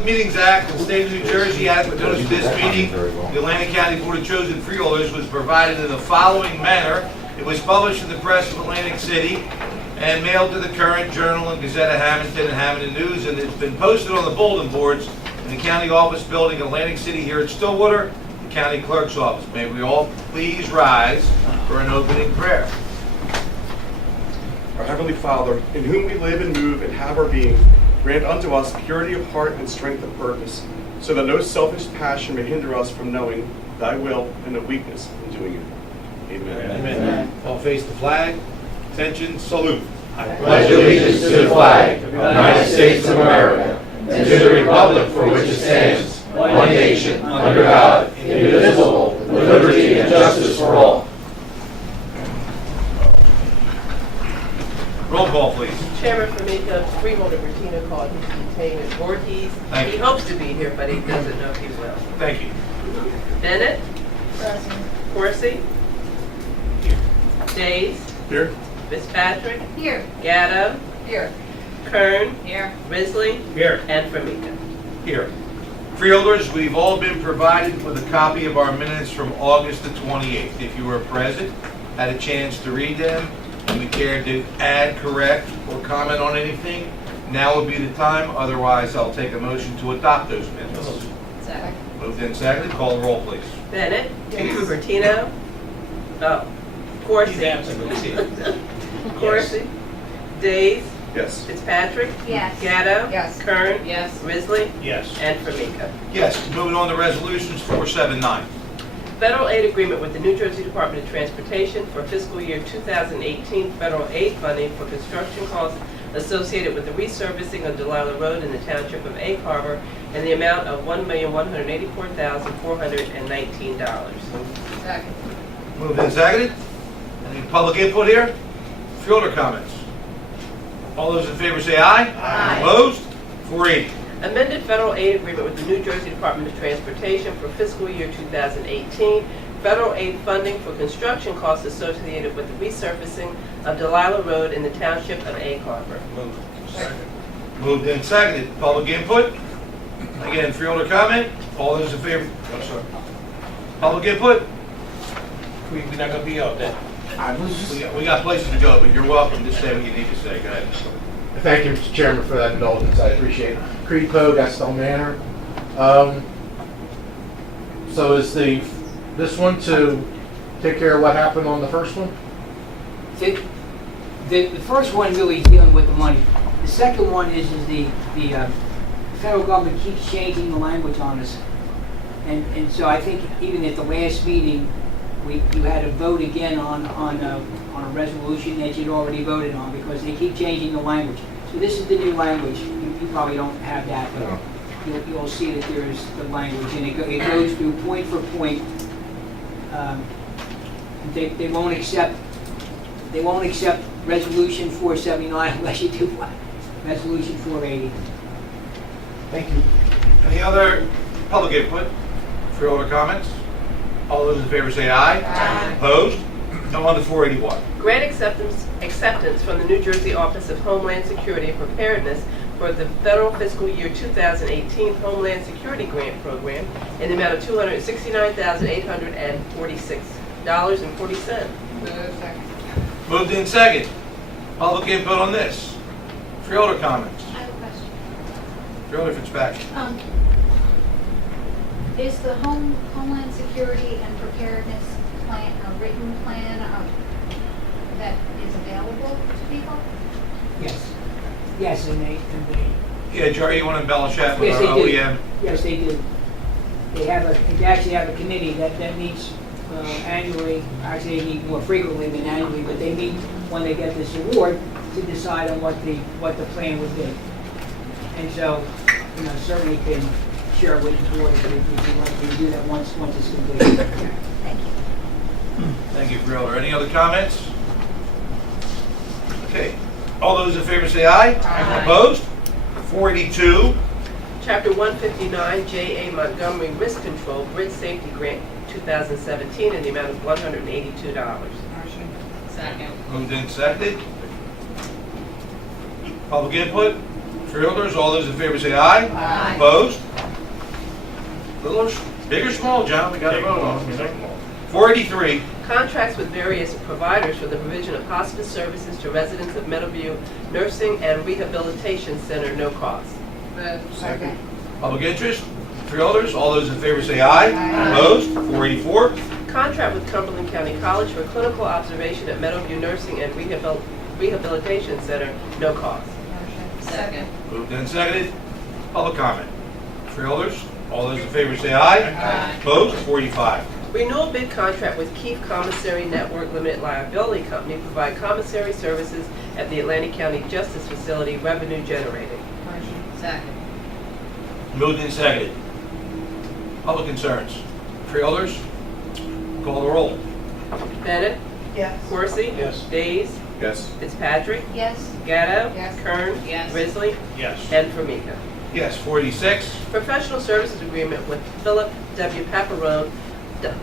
Public Meetings Act of the State of New Jersey, adequate notice of this meeting. The Atlantic County Board of Chosen Freeholders was provided in the following manner. It was published in the press of Atlantic City and mailed to the Current, Journal, and Gazette of Hamilton and Hamilton News, and it's been posted on the bulletin boards in the county office building in Atlantic City here at Stillwater, the county clerk's office. May we all please rise for an opening prayer. Our Heavenly Father, in whom we live and move and have our being, grant unto us purity of heart and strength of purpose, so that no selfish passion may hinder us from knowing Thy will and no weakness in doing it. Amen. Amen. All face the flag. Attention, salute. I pledge allegiance to the flag of the United States of America and to the republic for which it stands, one nation, under God, indivisible, with liberty and justice for all. Roll call, please. Chairman Formica, Freeholder Meeting called his detained at Voorhees. Thank He you. hopes to be here, but he doesn't know if he will. Thank you. Bennett? Corsi? Days? Here? Fitzpatrick? Here. Gatto? Here. Kern? Here. Risley? Here. And Formica. Here. Freeholders, we've all been provided with a copy of our minutes from August the 28th. If you were present, had a chance to read them, and you care to add, correct, or comment on anything, now would be the time. Otherwise, I'll take a motion to adopt those minutes. Second. Moved in second. Call the roll, please. Bennett? Bertino? Oh. Corsi? Corsi? Days? Yes. Fitzpatrick? Yes. Gatto? Yes. Kern? Yes. Risley? Yes. And Formica. Yes. Moving on to resolutions 479. Federal aid agreement with the New Jersey Department of Transportation for fiscal year 2018 federal aid funding for construction costs associated with the resurfacing of Delilah Road in the township of Egg Harbor in the amount of $1,184,419. Second. Moved and seconded. Any public input here? Fielder comments? All those in favor say aye. Aye. Opposed? 480. Amended federal aid agreement with the New Jersey Department of Transportation for fiscal year 2018. Federal aid funding for construction costs associated with the resurfacing of Delilah Road in the township of Egg Harbor. Moved and seconded. Public input? Again, Fielder comment? All those in favor? I'm sorry. Public input? We're not going to be out there. We got places to go, but you're welcome to say what you need to say. Go ahead. Thank you, Mr. Chairman, for that indulgence. I appreciate it. Creed Poe, Gaston Manor. So is this one to take care of what happened on the first one? The first one really is dealing with the money. The second one is the federal government keeps changing the language on us. And so I think even at the last meeting, you had to vote again on a resolution that you'd already voted on because they keep changing the language. So this is the new language. You probably don't have that, but you'll see that there is the language, and it goes through point for point. They won't accept resolution 479 unless you do resolution 480. Thank you. Any other public input? Fielder comments? All those in favor say aye. Aye. Opposed? Now on to 481. Grant acceptance from the New Jersey Office of Homeland Security Preparedness for the federal fiscal year 2018 Homeland Security Grant Program in the amount of $269,846.40. Second. Moved in second. Public input on this. Fielder comments? I have a question. Fielder Fitzpatrick. Is the Homeland Security and Preparedness plan a written plan that is available to people? Yes, and they Yeah, Jerry, you want to embellish that with Yes, our they do. OEM? yes they do. They actually have a committee that meets annually. Actually, they meet more frequently than annually, but they meet when they get this award to decide on what the plan would be. And so, certainly can share with the board if you'd like to do that once it's completed. Thank you. Thank you, Fielder. Any other comments? Okay. All those in favor say aye. Aye. Opposed? 482. Chapter 159, J.A. Montgomery Risk Control Bridge Safety Grant 2017 in the amount of $182. Motion. Second. Moved in seconded. Public input. Freeholders, all those in favor say aye. Aye. Opposed? Little, big or small, John, we got to vote on. 483, Contracts with various providers for the provision of hospice services to residents of Meadowview Nursing and Rehabilitation Center, no cost. Move. Second. public interest. Freeholders, all those in favor say aye. Aye. Opposed? 484, Contract with Cumberland County College for clinical observation at Meadowview Nursing and Rehabilitation Center, no cost. Motion. Second. moved and seconded. Public comment. Freeholders, all those in favor say aye. Aye. Opposed? 485. Renewal bid contract with Keefe Commissary Network Limited Liability Company to provide commissary services at the Atlantic County Justice Facility, revenue generating. Motion. Second. Moved and seconded. Public concerns. Freeholders, call the roll. Bennett, Yes. Coursey. Yes. Days, Yes. Fitzpatrick, Yes. Gatto. Yes. Kern. Yes. Risley. Yes. And Formica. Yes, 486. Professional services agreement with Philip W. Paparone,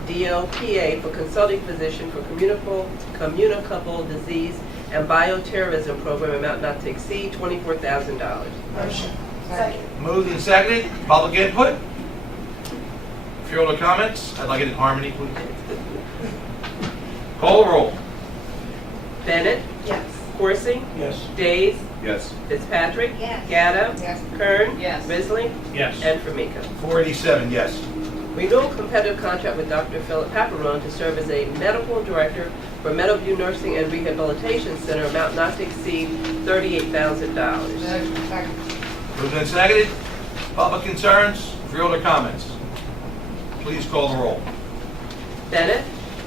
DOPA, for consulting position for communicable disease and bioterrorism program, amount not to exceed $24,000. Motion. Second. Moved and seconded. Public input. Freeholder comments. I'd like it in harmony, please. Call the roll. Bennett, Yes. Coursey, Yes. Days, Yes. Fitzpatrick, Yes. Gatto, Yes. Kern, Yes. Risley, Yes. and Formica. 487, yes. Renewal competitive contract with Dr. Philip Paparone to serve as a medical director for Meadowview Nursing and Rehabilitation Center, amount not to exceed $38,000. Motion. Second. Moved and seconded. Public concerns. Freeholder comments. Please call the roll. Bennett,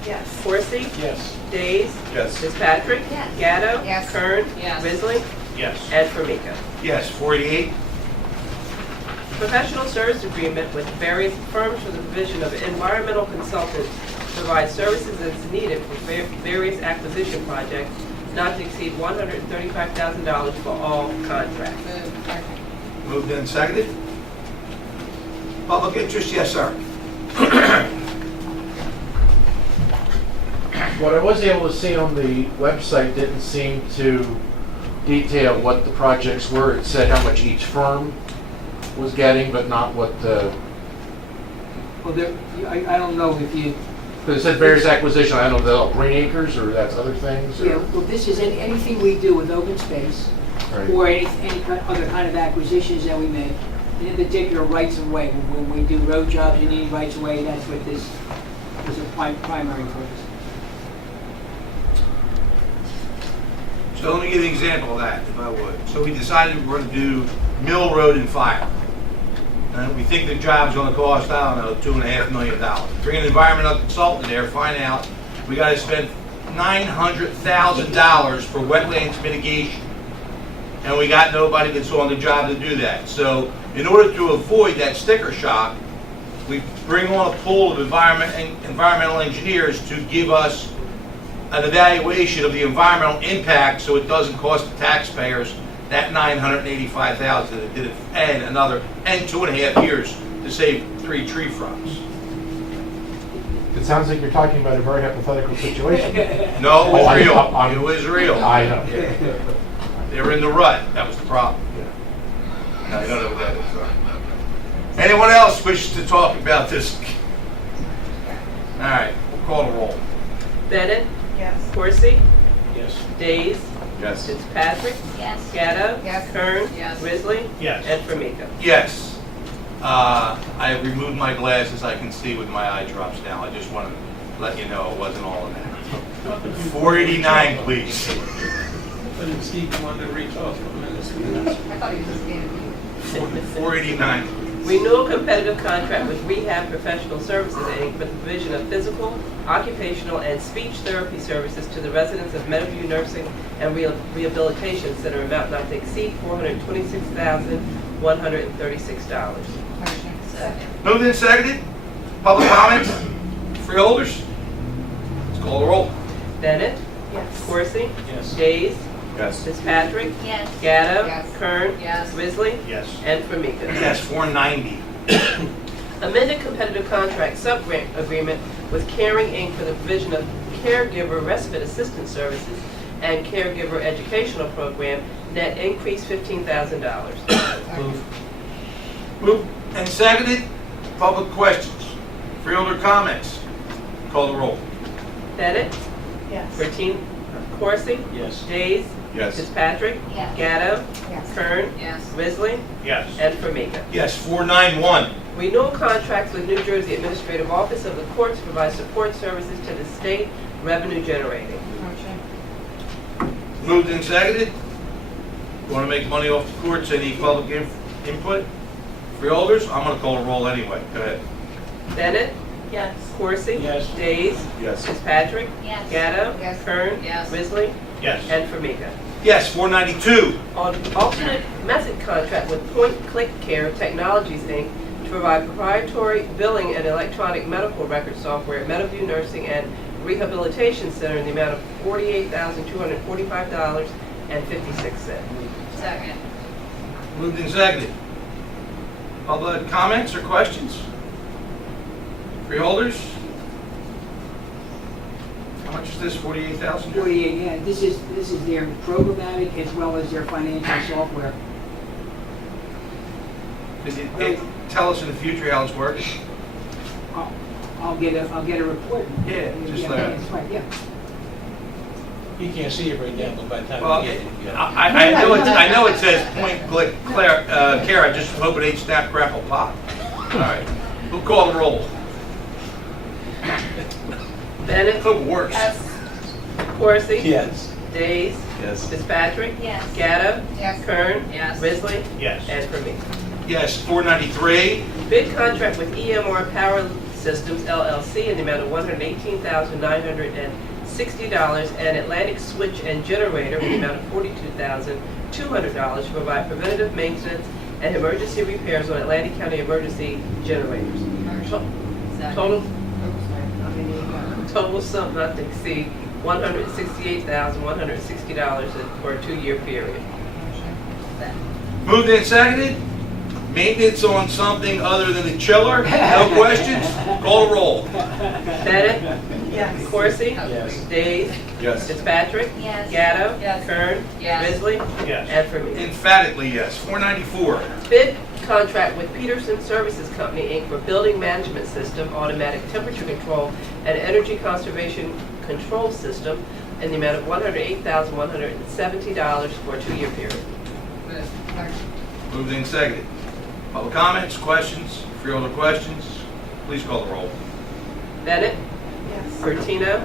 Yes. Coursey, Yes. Days, Yes. Fitzpatrick, Yes. Gatto, Yes. Kern, Yes. Risley, Yes. and Formica. Yes, 488. Professional service agreement with various firms for the provision of environmental consultants to provide services as needed for various acquisition projects, not to exceed $135,000 for all contracts. Move. Second. Moved and seconded. Public interest, yes, sir. What I was able to see on the website didn't seem to detail what the projects were. It said how much each firm was getting, but not what the, Well, there, I don't know if you, because it said various acquisition. I don't know, Green Acres or that's other things? or- yeah, well, this is anything we do with open space Right. or any other kind of acquisitions that we make. And in particular, rights of way. When we do road jobs, you need rights of way. That's what this is a primary purpose. So let me give you an example of that, if I would. So we decided we were going to do Mill Road and Fire. And we think the job's going to cost, I don't know, $2.5 million. Bring an environmental consultant there, find out we got to spend $900,000 for wetlands mitigation. And we got nobody that's on the job to do that. So in order to avoid that sticker shock, we bring on a pool of environmental engineers to give us an evaluation of the environmental impact so it doesn't cost the taxpayers that $985,000 that it did, and 2.5 years to save 3 tree fronts. It sounds like you're talking about a very hypothetical situation. No, it was Oh, real. I'm- It was real. I know. They were in the rut. That was the problem. No, you don't know what that is. Sorry. Anyone else wishes to talk about this? All right, we'll call the roll. Bennett, Yes. Coursey, Yes. Days, Yes. Fitzpatrick, Yes. Gatto, Yes. Kern, Yes. Risley, Yes. and Formica. Yes. I removed my glasses. I can see with my eye drops now. I just want to let you know it wasn't all in that. 489, please. But Steve wanted to reach off for a minute. I thought he was just being you. 489. Renewal competitive contract with Rehab Professional Services, Inc. for the provision of physical, occupational, and speech therapy services to the residents of Meadowview Nursing and Rehabilitation Center, amount not to exceed $426,136. Motion. Second. Moved and seconded. Public comments? Freeholders? Let's call the roll. Bennett, Yes. Coursey, Yes. Days, Yes. Fitzpatrick, Yes. Gatto, Yes. Kern, Yes. Risley, Yes. and Formica. Yes, 490. Amended competitive contract sub-grant agreement with Caring Inc. for the provision of caregiver respite assistance services and Caregiver Educational Program, net increase $15,000. Moved and seconded. Public questions. Freeholder comments. Call the roll. Bennett? Yes. Coursey? Yes. Days? Yes. Fitzpatrick? Yes. Gatto? Yes. Kern? Yes. Risley? Yes. And Formica. Yes, 491. Renewal contracts with New Jersey Administrative Office of the Court to provide support services to the state revenue generating. Motion. Moved and seconded. Want to make money off the courts? Any public input? Freeholders? I'm going to call a roll anyway. Go ahead. Bennett? Yes. Coursey? Yes. Days? Yes. Fitzpatrick? Yes. Gatto? Yes. Kern? Yes. Risley? Yes. And Formica. Yes, 492. On alternate method contract with Point Click Care Technologies, Inc. to provide proprietary billing and electronic medical record software at Meadowview Nursing and Rehabilitation Center in the amount of $48,245.56. Second. Moved and seconded. Public comments or questions? Freeholders? How much is this, 48,000? 48, yeah, this is their programmatic as well as their financial software. Did it tell us in the future how it's working? I'll get a report. Yeah, just Yeah, that. that's right, yeah. You can't see it right now, but by the time Well, you get it, you got I know it says Point Click Care, I just hope it ain't Snap Crackle Pop. All right, we'll call the roll. Bennett? Hope it works. Coursey? it. Yes. Days? Yes. Fitzpatrick? Yes. Gatto? Yes. Kern? Yes. Risley? Yes. And Formica. Yes, 493. Bid contract with EMR Power Systems LLC in the amount of $118,960 and Atlantic Switch and Generator in the amount of $42,200 to provide preventative maintenance and emergency repairs on Atlantic County emergency generators. Motion. Second. Total, Oops, total sum not to exceed $168,160 for a 2-year period. Motion. Second. Moved and seconded. Maintenance on something other than the chiller? No questions? Call the roll. Bennett? Yes. Coursey? Yes. Days? Yes. Fitzpatrick? Yes. Gatto? Yes. Kern? Yes. Risley? Yes. And Formica. Emphatically yes. 494. Bid contract with Peterson Services Company, Inc. for building management system, automatic temperature control, and energy conservation control system in the amount of $108,170 for a 2-year period. Move. Second. Moved and seconded. Public comments, questions, freeholder questions? Please call the roll. Bennett? Yes. Bertino?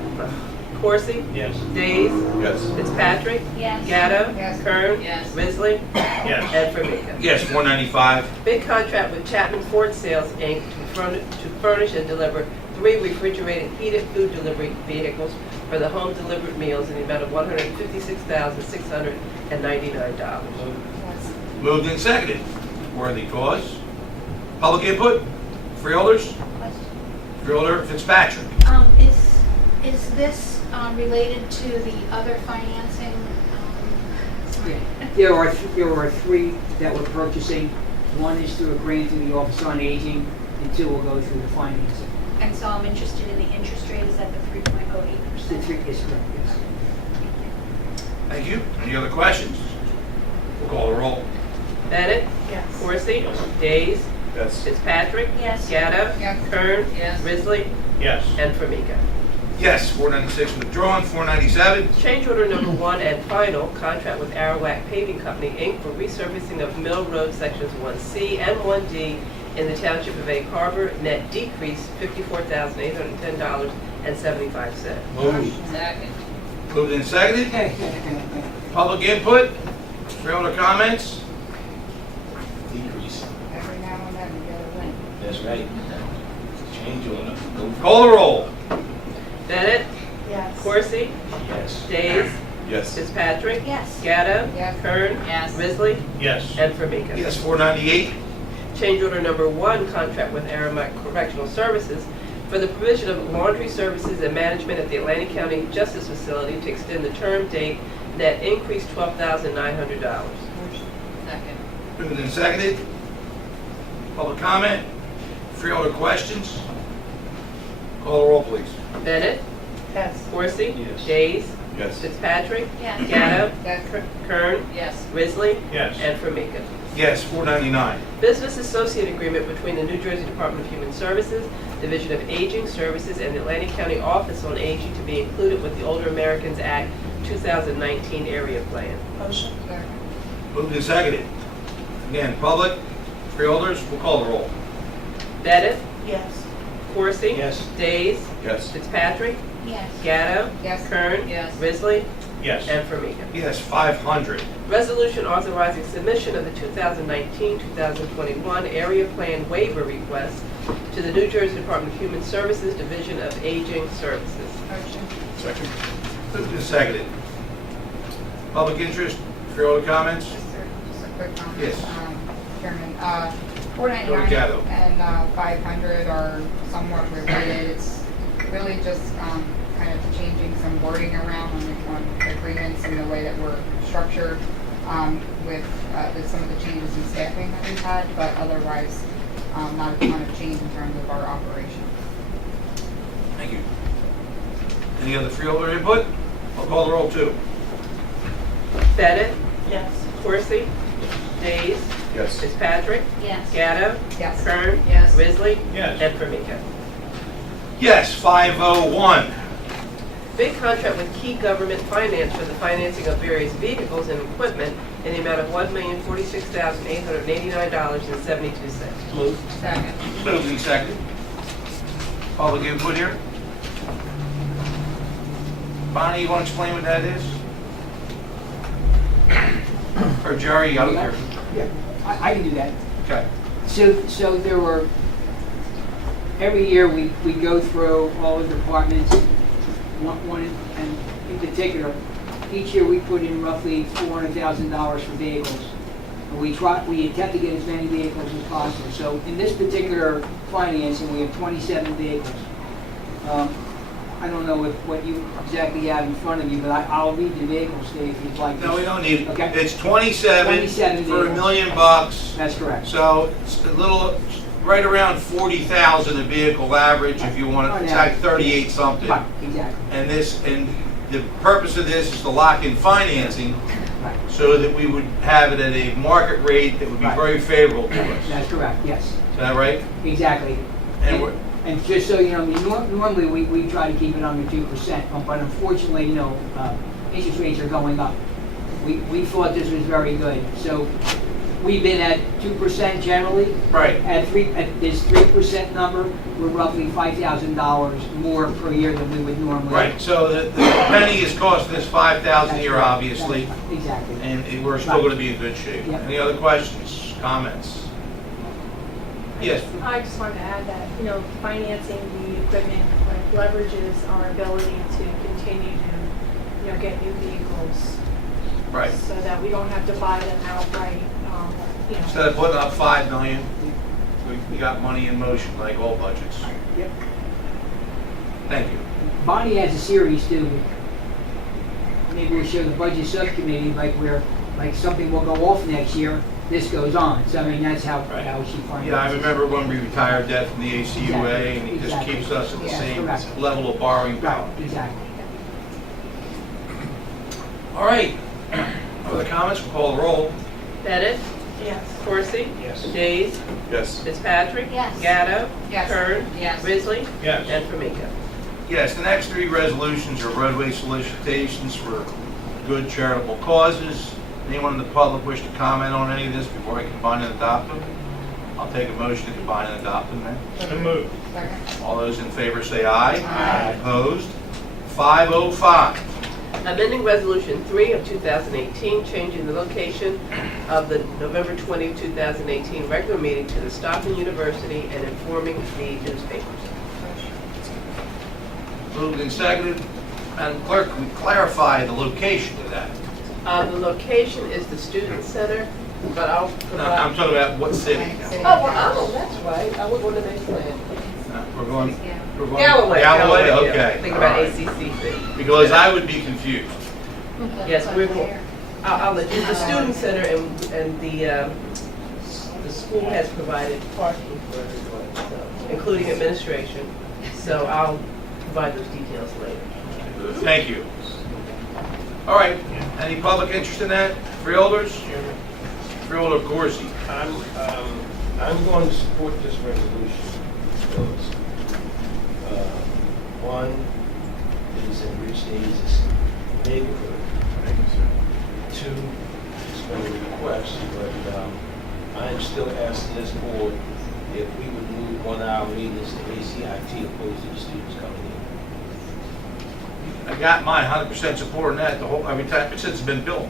Coursey? Yes. Days? Yes. Fitzpatrick? Yes. Gatto? Yes. Kern? Yes. Risley? Yes. And Formica. Yes, 495. Bid contract with Chapman Ford Sales, Inc. to furnish and deliver 3 refrigerated heated food delivery vehicles for the home delivered meals in the amount of $156,699. Yes. Moved and seconded. Worthy cause. Public input? Freeholders? Question. Freeholder Fitzpatrick. Is this related to the other financing? There are 3 that we're purchasing. One is through a grant through the Office on Aging, and 2 will go through the financing. And so I'm interested in the interest rate, is that the 3.08%? The 3 is correct, yes. Thank you. Any other questions? We'll call the roll. Bennett? Yes. Coursey? Days? Yes. Fitzpatrick? Yes. Gatto? Yes. Kern? Yes. Risley? Yes. And Formica. Yes, 496 withdrawn. 497. Change order number 1 and final, contract with Arawak Paving Company, Inc. for resurfacing of Mill Road sections 1C and 1D in the Township of Egg Harbor, net decrease $54,810.75. Move. Second. Moved and seconded. Public input? Freeholder comments? Decrease. Every now and then we get a win. That's right. Change order. Go for Call the roll. Bennett? Yes. Coursey? Yes. Days? Yes. Fitzpatrick? Yes. Gatto? Yes. Kern? Yes. Risley? Yes. And Formica. Yes, 498. Change order number 1, contract with Aramaic Correctional Services for the provision of laundry services and management at the Atlantic County Justice Facility to extend the term date, net increase $12,900. Motion. Second. Moved and seconded. Public comment? Freeholder questions? Call the roll, please. Bennett? Yes. Coursey? Yes. Days? Yes. Fitzpatrick. Yes. Gatto. Yes. Kern. Yes. Risley. Yes. And Formica. Yes, 499. Business Associate Agreement between the New Jersey Department of Human Services, Division of Aging Services, and the Atlantic County Office on Aging to be included with the Older Americans Act 2019 Area Plan. Motion. Second. Moved and seconded. Again, public, freeholders, we'll call the roll. Bettis. Yes. Coursey. Yes. Days. Yes. Fitzpatrick. Yes. Gatto. Yes. Kern. Yes. Risley. Yes. And Formica. Yes, 500. Resolution authorizing submission of the 2019-2021 Area Plan Waiver Request to the New Jersey Department of Human Services, Division of Aging Services. Motion. Second. Moved and seconded. Public interest, freeholder comments? Just a quick comment. Yes. Chairman, Go 499 Gatto. and 500 are somewhat related. It's really just kind of changing some wording around on agreements and the way that we're structured with some of the changes in staffing that we've had, but otherwise not a ton of change in terms of our operation. Thank you. Any other freeholder input? I'll call the roll too. Bettis. Yes. Coursey. Days. Yes. Fitzpatrick. Yes. Gatto. Yes. Kern. Yes. Risley. Yes. And Formica. Yes, 501. Bid contract with Key Government Finance for the financing of various vehicles and equipment in the amount of $1,046,889.72. Moved. Second. Moved and seconded. Public input here? Bonnie, you want to explain what that is? Or Jerry, I don't care. Yeah, I can do that. Okay. So there were, every year we go through all the departments, and in particular, each year we put in roughly $400,000 for vehicles. And we attempt to get as many vehicles as possible. So in this particular financing, we have 27 vehicles. I don't know what you exactly have in front of you, but I'll read the vehicles, Dave, if you'd like. No, we don't need it. Okay. It's 27 27 for $1 vehicles. million. That's correct. So it's a little, right around 40,000 a vehicle average if you want to, it's like 38 something. Right, exactly. And the purpose of this is to lock in financing Right. so that we would have it at a market rate that would be Right. very favorable to us. That's correct, yes. Is that right? Exactly. And we're- And just so you know, I mean, normally we try to keep it under 2%, but unfortunately, interest rates are going up. We thought this was very good, so we've been at 2% generally. Right. At this 3% number, we're roughly $5,000 more per year than we would normally. Right, so the penny is costing us 5,000 a year, That's right. obviously, That's right. Exactly. and we're still Right. going to be in good shape. Yep. Any other questions, comments? Yes, I just wanted to add that, financing the equipment leverages our ability to continue to, get new vehicles. right. So that we don't have to buy them outright, Instead of putting up 5 million, we got money in motion, like all budgets. Yep. Thank you. Bonnie has a series too. Maybe we'll show the budget subcommittee like something will go off next year, this goes on. So I mean, that's how she finances. Yeah, I remember when we retired that from the ACUA, and it just Exactly. keeps us at the Yeah, same correct. level of borrowing power. Right, exactly. All right. Other comments? We'll call the roll. Bettis. Yes. Coursey. Yes. Days. Yes. Fitzpatrick. Yes. Gatto. Yes. Kern. Yes. Risley. Yes. And Formica. Yes, the next 3 resolutions are roadway solicitations for good charitable causes. Anyone in the public wish to comment on any of this before I combine and adopt them? I'll take a motion to combine and adopt them then. Second. All those in favor say aye. Aye. Opposed? 505. Amending Resolution 3 of 2018, changing the location of the November 20, 2018 regular meeting to the Stockton University and informing the newspapers. Moved and seconded. Madam Clerk, can we clarify the location of that? The location is the Student Center, but I'll No, provide... I'm talking about what city? That's right. I will go to the next plan. We're going... Galloway. Galloway, yeah. okay. Think about All right. ACCC. Because I would be confused. Yes, we're going... I'll let you... The Student Center and the school has provided parking for everyone, so, including administration. So I'll provide those details later. Thank you. All right, any public interest in that? Freeholders? Freeholder Corsi. I'm going to support this resolution because, one, it is in Rich Davis' neighborhood. Two, it's been a request, but I am still asking this board if we would move 1 hour meetings to ACIT opposed to the students coming in. I got my 100% support on that, every time, since it's been built.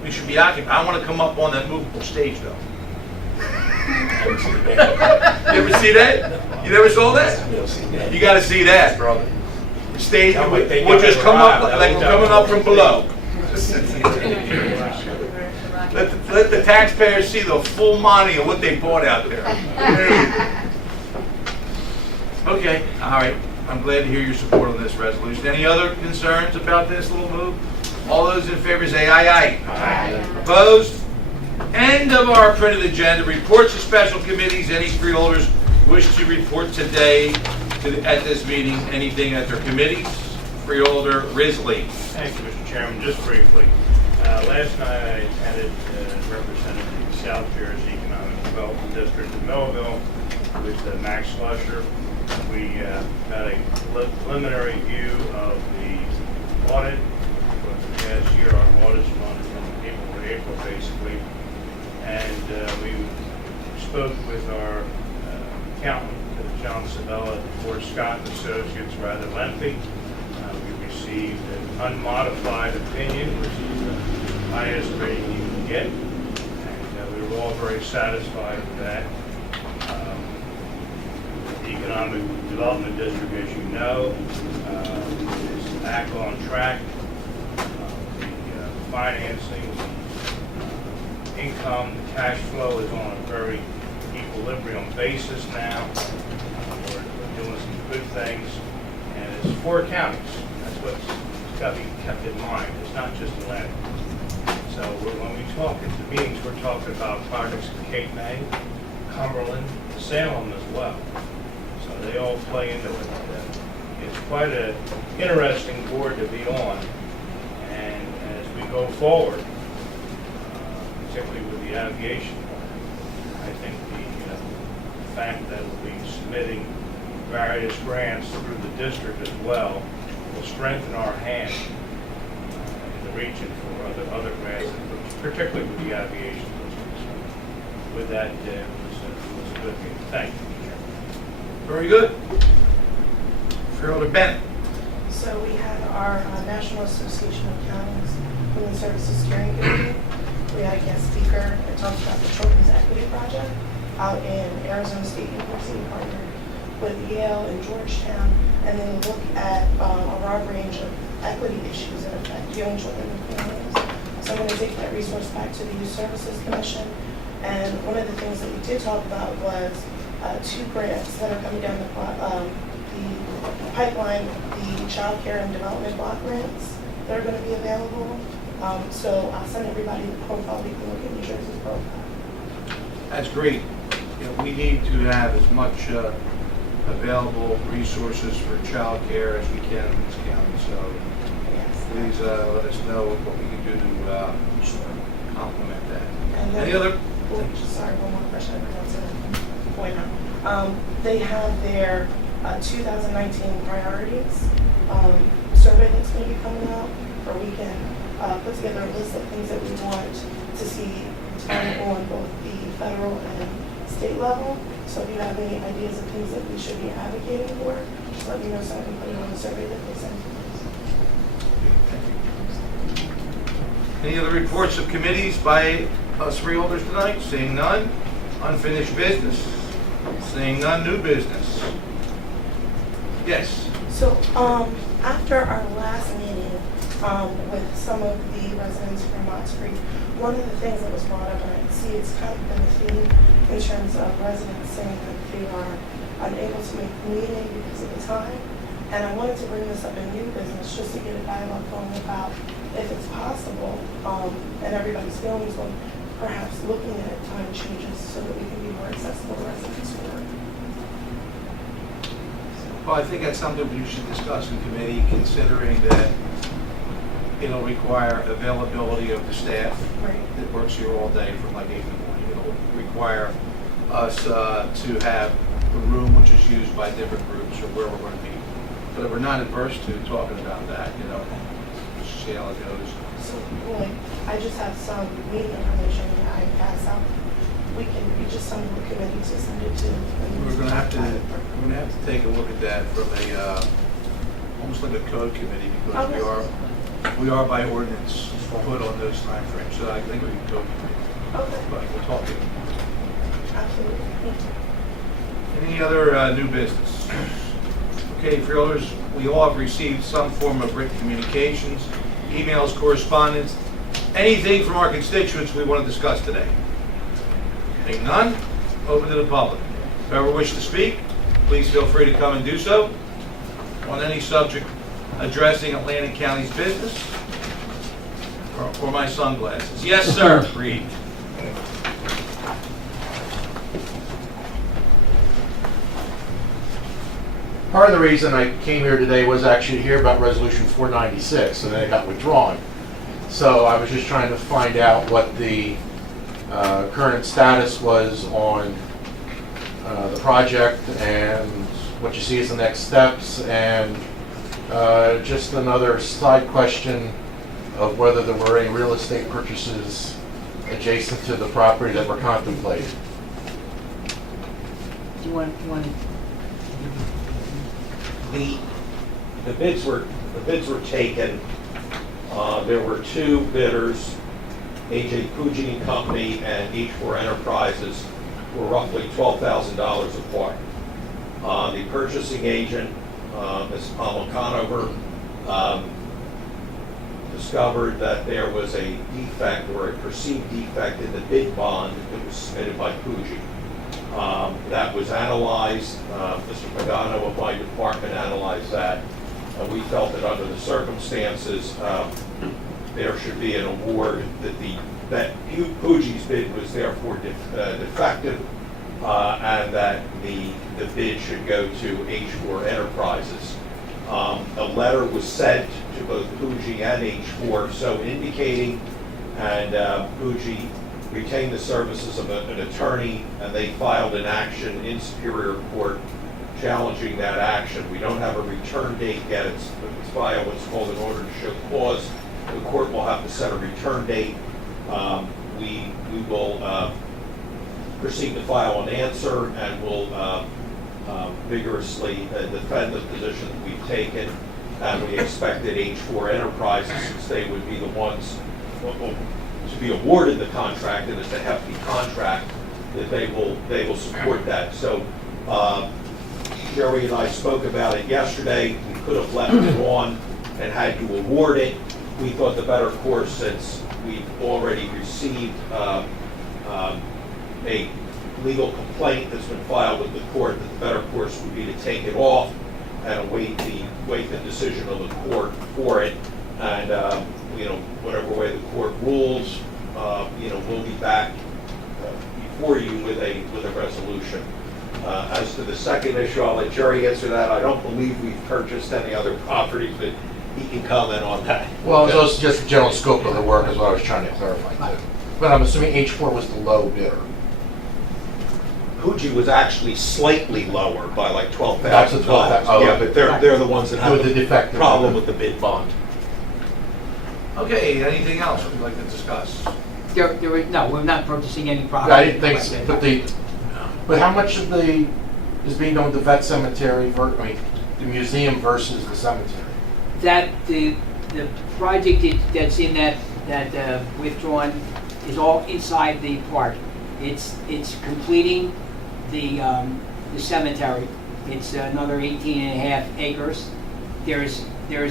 We should be occupied. I want to come up on that movable stage, though. You ever see that? You never saw that? You got to see that, brother. The stage, we'll just come up like we're coming up from below. Let the taxpayers see the full money of what they bought out there. Okay, all right. I'm glad to hear your support on this resolution. Any other concerns about this little move? All those in favor say aye, aye. Aye. Opposed? End of our printed agenda. Reports of special committees. Any freeholders wish to report today at this meeting anything at their committees? Freeholder Risley. Thank you, Mr. Chairman. Just briefly, last night I attended representing the South Jersey Economic Development District in Millville with Max Slusher. We had a preliminary view of the audit. For the past year, our audits run from April to April, basically. And we spoke with our accountant, John Sabella, for Scott and Associates, rather lengthy. We received an unmodified opinion, which is the highest rating you can get. And we were all very satisfied with that. The Economic Development District, as you know, is back on track. The financing, income, the cash flow is on a very equilibrium basis now. We're doing some good things, and it's 4 counties. That's what's got to be kept in mind. It's not just Atlantic. So when we talk at the meetings, we're talking about projects in Cape May, Cumberland, Salem as well. So they all play into it. It's quite an interesting board to be on, and as we go forward, particularly with the aviation, I think the fact that we'll be submitting various grants through the district as well will strengthen our hand in the region for other grants, particularly with the aviation. With that, it was a good thing. Thank you. Very good. Freeholder Bennett. So we had our National Association of Counties Human Services Steering Committee. We had a guest speaker that talked about the Children's Equity Project out in Arizona State University, partnered with Yale and Georgetown, and then look at a broad range of equity issues that affect young children and families. So I'm going to take that resource back to the Youth Services Commission, and one of the things that we did talk about was 2 grants that are coming down the pipeline, the Child Care and Development Block grants that are going to be available. So I'll send everybody the profile. You can look at New Jersey's profile. That's great. You know, we need to have as much available resources for child care as we can in this county. So please let us know what we can do to complement that. And then, any other? Sorry, one more question I forgot to point out. They have their 2019 priorities survey that's going to be coming out, where we can put together a list of things that we want to see done on both the federal and state level. So if you have any ideas of things that we should be advocating for, just let me know so I can put it on the survey that they send to us. Any other reports of committees by us freeholders tonight? Seeing none. Unfinished business. Seeing none. New business. Yes. So after our last meeting with some of the residents from Mox Creek, one of the things that was brought up, and I see it's kind of been a theme in terms of residents saying that they are unable to make the meeting because of the time. And I wanted to bring this up in new business just to get a dialogue going about if it's possible, and everybody's feelings on perhaps looking at time changes so that we can be more accessible to residents who work. Well, I think that's something we should discuss in committee, considering that it'll require availability of the staff Right. that works here all day from like 8 in the morning. It'll require us to have a room which is used by different groups or where we're going to meet. But we're not adverse to talking about that, see how it goes. So, like, I just have some meeting information that I pass out. We just send the committee to send it to. We're going to have to take a look at that from a almost like a code committee because we are by ordinance put on those timeframes. So I think we can code committee. Okay. But we'll talk to you. Absolutely. Thank you. Any other new business? Okay, freeholders, we all have received some form of written communications, emails, correspondence, anything from our constituents we want to discuss today. Seeing none, open to the public. Whoever wishes to speak, please feel free to come and do so on any subject addressing Atlantic County's business or my sunglasses. Yes, sir. Read. Part of the reason I came here today was actually to hear about Resolution 496, and then it got withdrawn. So I was just trying to find out what the current status was on the project and what you see as the next steps, and just another side question of whether there were any real estate purchases adjacent to the property that were contemplated. Do you want to? The bids were taken. There were two bidders, A.J. Pucci and Company and H4 Enterprises, were roughly $12,000 apart. The purchasing agent, Ms. Palma Conover, discovered that there was a defect or a perceived defect in the bid bond that was submitted by Pucci. That was analyzed. Mr. Pagano of my department analyzed that. We felt that under the circumstances, there should be an award that Pucci's bid was therefore defective, and that the bid should go to H4 Enterprises. A letter was sent to both Pucci and H4, so indicating, and Pucci retained the services of an attorney, and they filed an action in Superior Court challenging that action. We don't have a return date yet. It's filed what's called an order to show cause. The court will have to set a return date. We will proceed to file an answer, and will vigorously defend the position that we've taken. And we expect that H4 Enterprises, since they would be the ones to be awarded the contract, and it's a hefty contract, that they will support that. So Jerry and I spoke about it yesterday. We could have left it on and had to award it. We thought the better course, since we've already received a legal complaint that's been filed with the court, that the better course would be to take it off and await the decision of the court for it. And whatever way the court rules, we'll be back before you with a resolution. As to the second issue, I'll let Jerry answer that. I don't believe we've purchased any other properties, but he can comment on that. Well, it was just the general scope of the work is what I was trying to clarify too. But I'm assuming H4 was the low bidder. Pucci was actually slightly lower by like $12,000. That's the $12,000. Oh, yeah, but they're the ones that have With the defective problem with the bid bond. Okay, anything else we'd like to discuss? No, we're not purchasing any property. I didn't think so, but how much of the is being done with the vet cemetery, the museum versus the cemetery? That the project that's in that withdrawn is all inside the park. It's completing the cemetery. It's another 18.5 acres. There's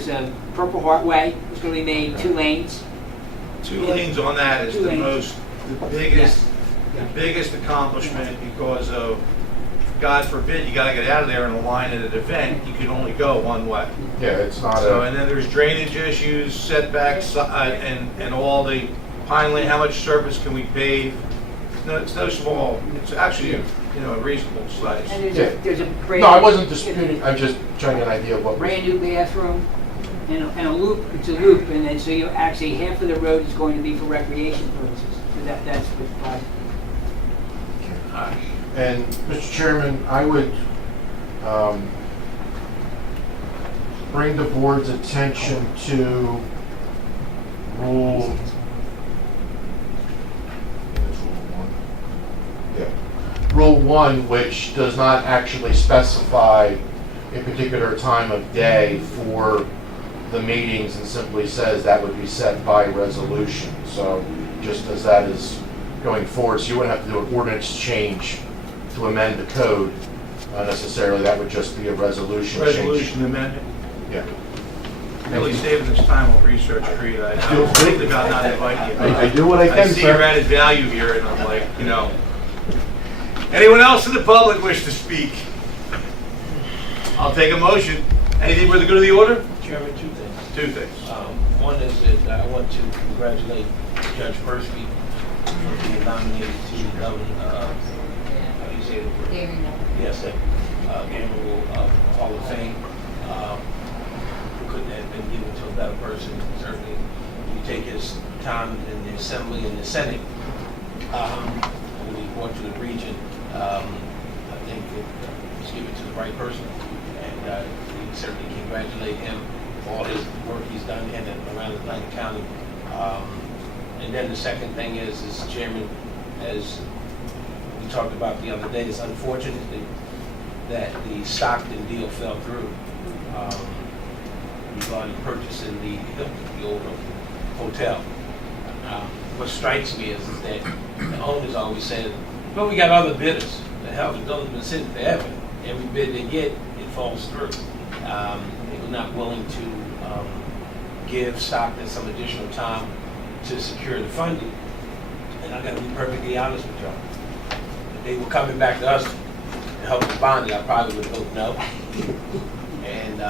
a Purple Heart Way. It's going to be made 2 lanes. 2 lanes on that is the biggest accomplishment, because of, God forbid, you got to get out of there in a line at an event. You can only go one way. Yeah, it's not So, and then there's drainage issues, setbacks, and all the pine lane. How much surface can we pave? No, it's no small. It's actually a reasonable size. And there's a brand No, I wasn't disputing. I'm just trying to get an idea of what. brand new bathroom. and a loop, it's a loop, and then so you actually, half of the road is going to be for recreation purposes. So that's what And, Mr. Chairman, I would bring the board's attention to Rule 1, which does not actually specify a particular time of day for the meetings and simply says that would be set by resolution. So just as that is going forward, so you wouldn't have to do an ordinance change to amend the code necessarily. That would just be a resolution change. Resolution amendment. Yeah. Really saving us time on research, Creed. I was thinking about not inviting you. I do what I can, I see your sir. added value here, and I'm like, you know. Anyone else in the public wish to speak? I'll take a motion. Anything for the good of the order? Chairman, two things. Two things. One is that I want to congratulate Judge Persky for being nominated to the how do you say it? Gaming. Yes, Gaming Hall of Fame. Couldn't have been given to a better person. Certainly, you take his time in the Assembly and the Senate, when he brought to the region, I think it was given to the right person, and we certainly congratulate him for all his work he's done in and around Atlantic County. And then the second thing is Chairman, as we talked about the other day, it's unfortunate that the Stockton deal fell through regarding purchasing the old hotel. What strikes me is that the owners always said, well, we got other bidders. The hell, the building's been sitting forever. Every bid they get, it falls through. They were not willing to give Stockton some additional time to secure the funding. And I gotta be perfectly honest with y'all. If they were coming back to us to help us bond it, I probably would vote no. And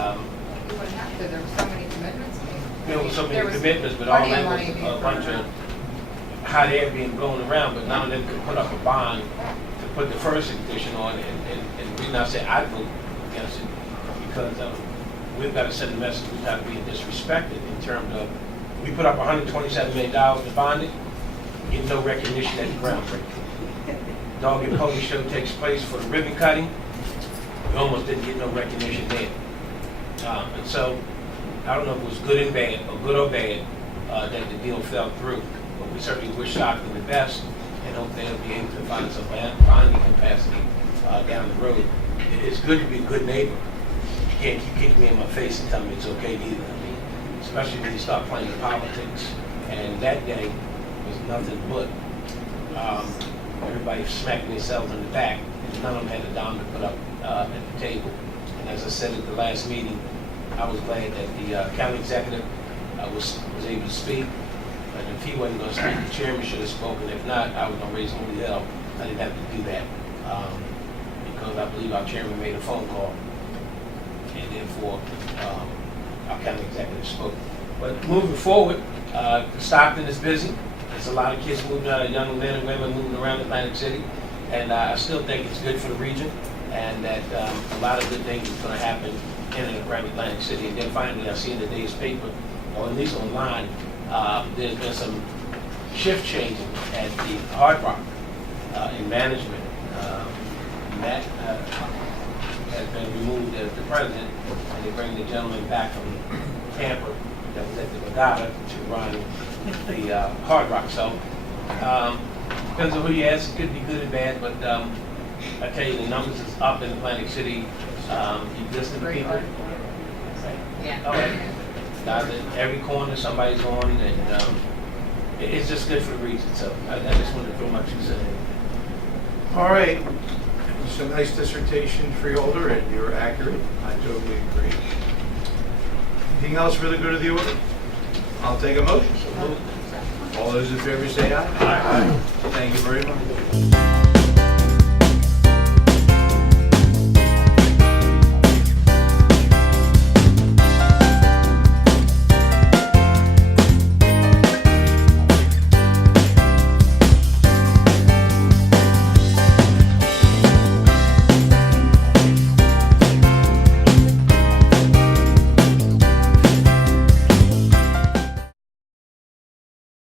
You wouldn't have to, there were so many commitments made. there were so There many was commitments, but all plenty of that money was being a thrown bunch of around. hot air being blown around, but none of them could put up a bond to put the first edition on. And the reason I say I vote against it, because we've got to send a message we've got to be disrespected in terms of, we put up $127 million to bond it, get no recognition at the groundbreaking. Dog and Pony Show takes place for the ribbon cutting, we almost didn't get no recognition there. And so, I don't know if it was good and bad, or good or bad, that the deal fell through. But we certainly wish Stockton the best and hope they'll be able to find some bonding capacity down the road. It's good to be a good neighbor. You can't keep kicking me in my face and tell me it's okay either. I mean, especially when you start playing politics. And that day was nothing but everybody smacking themselves in the back, and none of them had a dime to put up at the table. And as I said at the last meeting, I was glad that the county executive was able to speak. And if he wasn't going to speak, the chairman should have spoken. If not, I was going to raise holy hell. I didn't have to do that because I believe our chairman made a phone call, and therefore our county executive spoke. But moving forward, Stockton is busy. There's a lot of kids moving out, young men and women moving around Atlantic City, and I still think it's good for the region, and that a lot of good things is going to happen in and around Atlantic City. And then finally, I see in today's paper, or at least online, there's been some shift changing at the Hard Rock in management. Matt has been removed as the president, and they bring the gentleman back from Tampa that was at the Regatta to run the Hard Rock. So depends on who you ask. It could be good and bad, but I tell you, the numbers is up in Atlantic City. You listen to people. Yeah. Guys, at every corner somebody's on, and it's just good for the region. So I just wanted to throw my 2 cents in. All right. It's a nice dissertation, Freeholder, and you're accurate. I totally agree. Anything else for the good of the order? I'll take a motion. All those in favor say aye. Aye. Thank you very much.